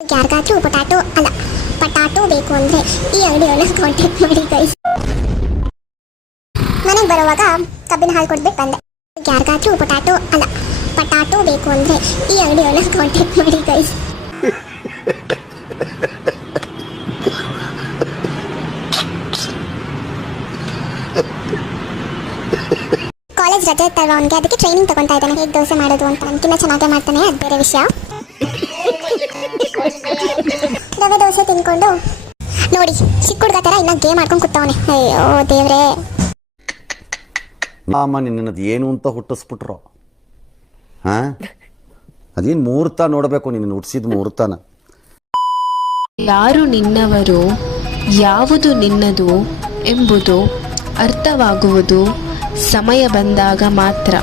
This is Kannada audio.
ಯಾರಿಗಾದ್ರೂ ಪಟಾಟೋ ಬೇಕು ಅಂದರೆ ಈ ಅಂಗಡಿಯವ್ರನ್ನ ಕಾಂಟ್ಯಾಕ್ಟ್ ಮಾಡಿ ಗೈಸ್. ಮನೆಗೆ ಬರುವಾಗ ಕಬ್ಬಿನ ಹಾಲು ಕೊಡ್ಬಿಟ್ಟು ಬಂದೆ. ಯಾರಿಗಾದ್ರೂ ಪಟಾಟೋ ಬೇಕು ಅಂದರೆ ಈ ಅಂಗಡಿಯವ್ರನ್ನ ಕಾಂಟ್ಯಾಕ್ಟ್ ಮಾಡಿ ಗೈಸ್. ಕಾಲೇಜ್ ರಜೆ ಇರ್ತಲ್ವ ಅವನಿಗೆ, ಅದಕ್ಕೆ ಟ್ರೈನಿಂಗ್ ತಗೊತಾ ಇದ್ದಾನೆ ಹೇಗೆ ದೋಸೆ ಮಾಡೋದು ಅಂತ. ನನಗಿನ್ನ ಚೆನ್ನಾಗೇ ಮಾಡ್ತಾನೆ, ಅದು ಬೇರೆ ವಿಷಯ. ರವೆ ದೋಸೆ ತಿನ್ಕೊಂಡು ನೋಡಿ ಚಿಕ್ಕ ಹುಡುಗ ಥರ ಇನ್ನ ಗೇಮ್ ಆಡ್ಕೊಂಡು ಕೂತವನೆ. ಅಯ್ಯೋ ದೇವ್ರೇ, ಮಾಮ ನಿನ್ನದು ಏನು ಅಂತ ಹುಟ್ಟಿಸ್ಬಿಟ್ರು. ಹಾಂ, ಅದೇನು ಮುಹೂರ್ತ ನೋಡಬೇಕು, ನಿನ್ನ ಹುಟ್ಟಿಸಿದ ಮುಹೂರ್ತನ. ಯಾರು ನಿನ್ನವರು, ಯಾವುದು ನಿನ್ನದು ಎಂಬುದು ಅರ್ಥವಾಗುವುದು ಸಮಯ ಬಂದಾಗ ಮಾತ್ರ.